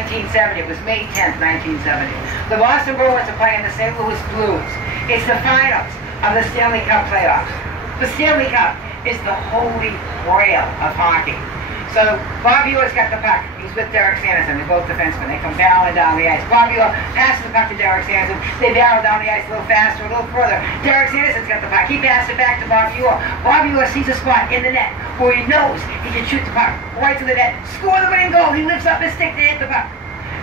1970. It was May 10th, 1970. The Boston Bruins are playing the St. Louis Blues. It's the finals of the Stanley Cup playoffs. The Stanley Cup is the holy grail of hockey. So Bob Ewer's got the puck. He's with Derek Sanderson. They're both defensemen. They come barreling down the ice. Bob Ewer passes the puck to Derek Sanderson. They barrel down the ice a little faster, a little further. Derek Sanderson's got the puck. He passes it back to Bob Ewer. Bob Ewer sees a spot in the net where he knows he can shoot the puck right to the net, score the winning goal. He lifts up his stick to hit the puck.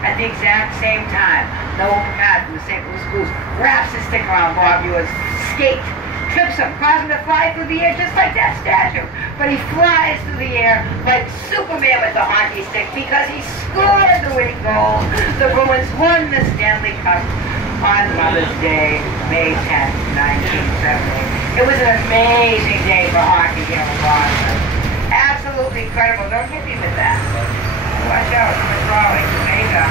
At the exact same time, Noel Picard from the St. Louis Blues wraps his stick around Bob Ewer's skate, trips him, causes him to fly through the air just like that statue. But he flies through the air like Superman with the hockey stick because he scored the winning goal. The Bruins won the Stanley Cup on Mother's Day, May 10th, 1970. It was an amazing day for hockey here in Boston. Absolutely incredible. Don't hit me with that. Watch out, it's Raleigh. There you go.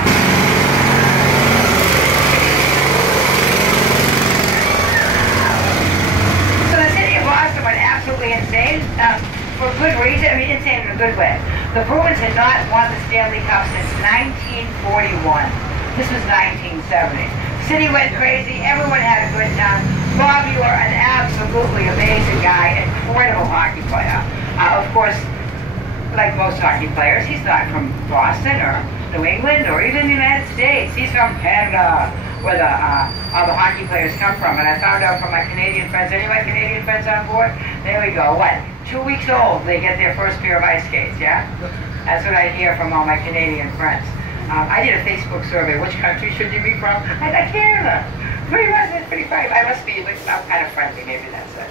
Boston went absolutely insane for good reason. I mean, insane in a good way. The Bruins had not won the Stanley Cup since 1941. This was 1970. City went crazy. Everyone had a good time. Bob, you are an absolutely amazing guy, incredible hockey player. Of course, like most hockey players, he's not from Boston or New England or even the United States. He's from Canada, where all the hockey players come from. And I found out from my Canadian friends, any of my Canadian friends on board? There we go. What? 2 weeks old, they get their first pair of ice skates, yeah? That's what I hear from all my Canadian friends. I did a Facebook survey. Which country should you be from? I said, Canada. Pretty much, it's pretty funny. I must be, I'm kind of friendly, maybe that's it.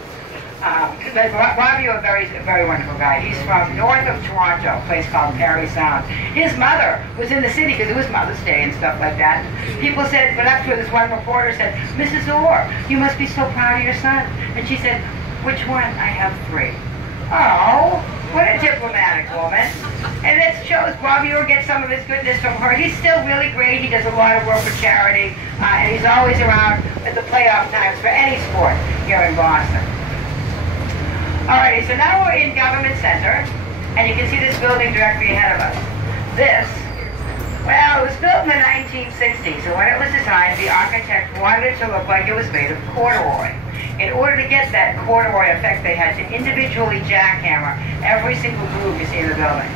But Bobby, a very wonderful guy. He's from north of Toronto, a place called Parry Sound. His mother was in the city because it was Mother's Day and stuff like that. People said, went up to her, this one reporter said, Mrs. Orr, you must be so proud of your son. And she said, which one? I have 3. Oh, what a diplomatic woman. And it shows Bobby Orr gets some of his goodness from her. He's still really great. He does a lot of work for charity. And he's always around at the playoff times for any sport here in Boston. Alrighty, so now we're in Government Center, and you can see this building directly ahead of us. This, well, it was built in the 1960s, so when it was designed, the architect wanted it to look like it was made of corduroy. In order to get that corduroy effect, they had to individually jackhammer every single groove you see in the building.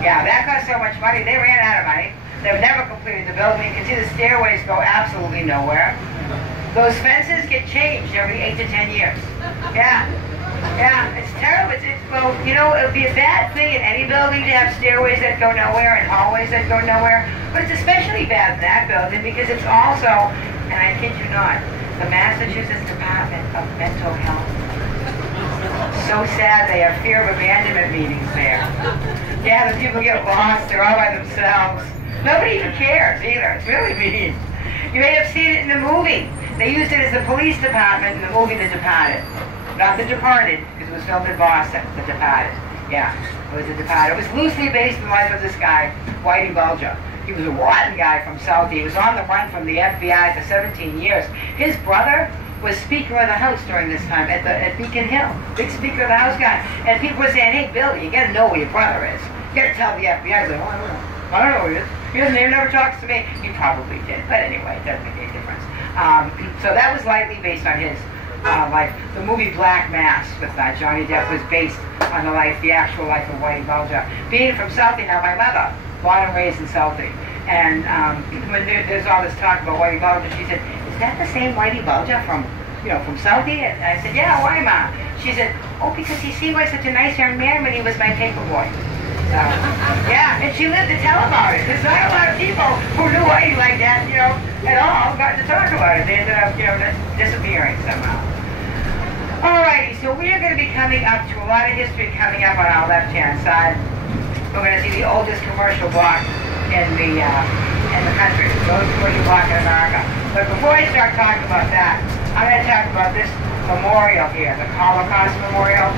Yeah, that cost so much money, they ran out of money. They've never completed the building. You can see the stairways go absolutely nowhere. Those fences get changed every 8 to 10 years. Yeah. Yeah, it's terrible. Well, you know, it would be a bad thing in any building to have stairways that go nowhere and hallways that go nowhere. But it's especially bad in that building because it's also, and I kid you not, the Massachusetts Department of Mental Health. So sad they have fear of abandonment meetings there. Yeah, the people get lost. They're all by themselves. Nobody even cares either. It's really mean. You may have seen it in the movie. They used it as the police department in the movie The Departed. Not The Departed, because it was filmed in Boston. The Departed. Yeah, it was The Departed. It was loosely based on the life of this guy, Whitey Bulger. He was a rotten guy from Southie. He was on the run from the FBI for 17 years. His brother was Speaker of the House during this time at Beacon Hill. Big Speaker of the House guy. And people were saying, hey, Billy, you got to know where your brother is. You got to tell the FBI. He's like, oh, I don't know. I don't know who he is. He never talks to me. He probably did. But anyway, it doesn't make any difference. So that was lightly based on his life. The movie Black Mass with Johnny Depp was based on the actual life of Whitey Bulger. Being from Southie, now my mother, born and raised in Southie, and when there's all this talk about Whitey Bulger, she said, "Is that the same Whitey Bulger from Southie?" And I said, "Yeah, why, Ma?" She said, "Oh, because he seemed like such a nice young man when he was my paper boy." So, yeah, and she lived to tell about it. There's not a lot of people who knew Whitey like that, at all, got to talk about it. They ended up, disappearing somehow. Alrighty, so we are going to be coming up to a lot of history coming up on our left-hand side. We're going to see the oldest commercial block in the country, the oldest commercial block in America. But before I start talking about that, I'm going to talk about this memorial here, the Holocaust Memorial.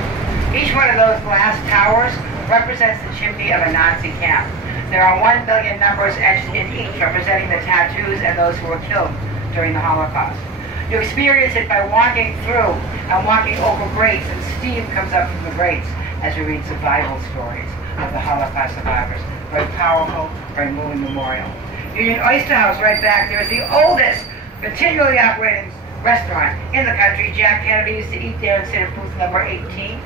Each one of those glass towers represents the chimney of a Nazi camp. There are 1 billion numbers etched in each, representing the tattoos and those who were killed during the Holocaust. You experience it by walking through and walking over grates, and steam comes up from the grates as we read survival stories of the Holocaust survivors. but powerful, very moving memorial. Union Oyster House right back there is the oldest continually operating restaurant in the country. Jack Kennedy used to eat there and sit at booth number 18.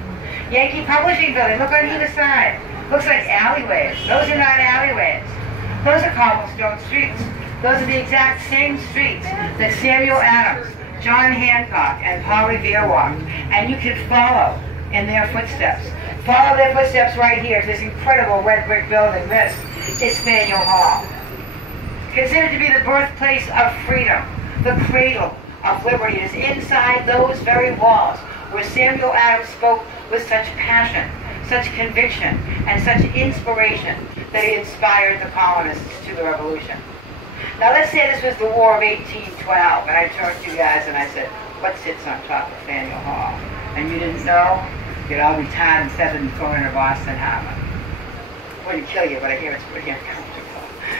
Yankee Publishing Building, look on either side. Looks like alleyways. Those are not alleyways. Those are cobblestone streets. Those are the exact same streets that Samuel Adams, John Hancock, and Paul Revere walked. And you can follow in their footsteps. Follow their footsteps right here to this incredible red brick building. This is Faneuil Hall. Considered to be the birthplace of freedom, the cradle of liberty. It is inside those very walls where Samuel Adams spoke with such passion, such conviction, and such inspiration that he inspired the colonists to the revolution. Now let's say this was the War of 1812, and I turned to you guys and I said, what sits on top of Faneuil Hall? And you didn't know? You'd all be tied and feathered and thrown into Boston Harbor. Wouldn't kill you, but I hear it's pretty uncomfortable.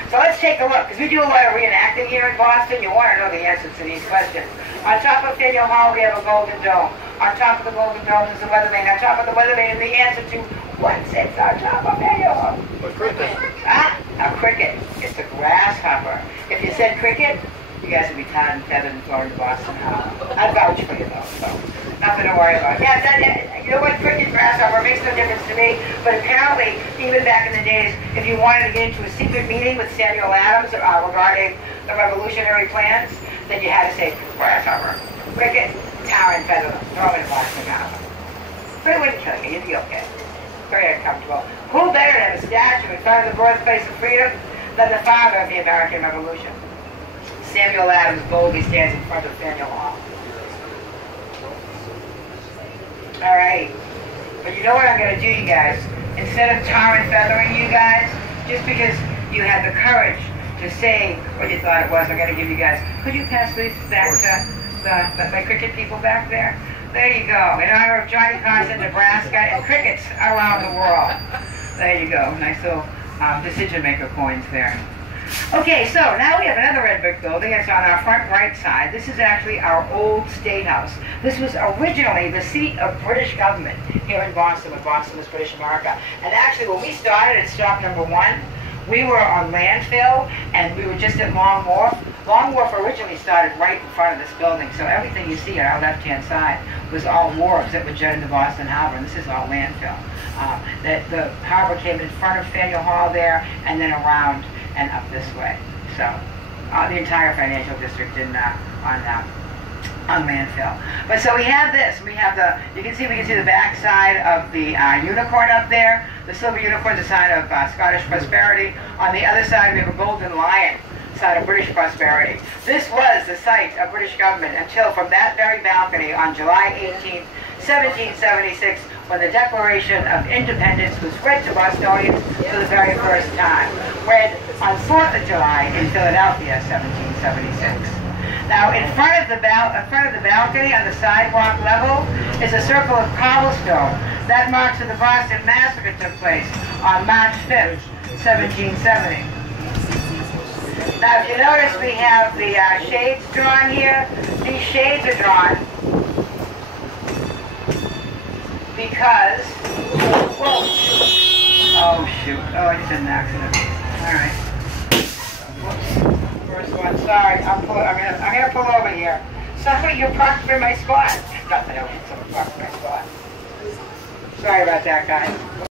So let's take a look, because we do a lot of reenacting here in Boston. You want to know the answers to these questions. On top of Faneuil Hall, we have a golden dome. On top of the golden dome is the weather vane. On top of the weather vane is the answer to what sits on top of Faneuil Hall? A cricket. A cricket. It's a grasshopper. If you said cricket, you guys would be tied and feathered and thrown to Boston Harbor. I'd vouch for you though, so nothing to worry about. Yeah, you know what, cricket, grasshopper makes no difference to me, but apparently, even back in the days, if you wanted to get into a secret meeting with Samuel Adams regarding the revolutionary plans, then you had to say, grasshopper, cricket, tar and feather them, throw them in Boston Harbor. But it wouldn't kill you, you'd be okay. Very uncomfortable. Who better to have a statue in front of the birthplace of freedom than the father of the American Revolution? Samuel Adams boldly stands in front of Faneuil Hall. All right. But you know what I'm going to do, you guys? Instead of tar and feathering you guys, just because you had the courage to say what you thought it was, I'm going to give you guys, could you pass these back to my cricket people back there? There you go. In honor of Johnny Carson, Nebraska, and crickets around the world. There you go. Nice little decision maker coins there. Okay, so now we have another red brick building. It's on our front right side. This is actually our old State House. This was originally the seat of British government here in Boston, when Boston was British America. And actually, when we started at stop number 1, we were on landfill, and we were just at Long Wharf. Long Wharf originally started right in front of this building, so everything you see on our left-hand side was all wharves that would jut into Boston Harbor, and this is all landfill. The harbor came in front of Faneuil Hall there, and then around and up this way. So the entire financial district on landfill. But so we have this. We have we can see the back side of the unicorn up there. The silver unicorn is a sign of Scottish prosperity. On the other side, we have a golden lion, sign of British prosperity. This was the site of British government until from that very balcony on July 18th, 1776, when the Declaration of Independence was read to Bostonians for the very first time, read on 4th of July in Philadelphia, 1776. Now, in front of the balcony on the sidewalk level is a circle of cobblestone. That marks that the Boston Massacre took place on March 5th, 1770. Now, if you notice, we have the shades drawn here. These shades are drawn because, whoa, oh shoot, oh, I just had an accident. All right. Whoops. First one, sorry, I'm gonna pull over here. Somebody, you're parked for my spot. Not that I want someone parked for my spot. Sorry about that, guys.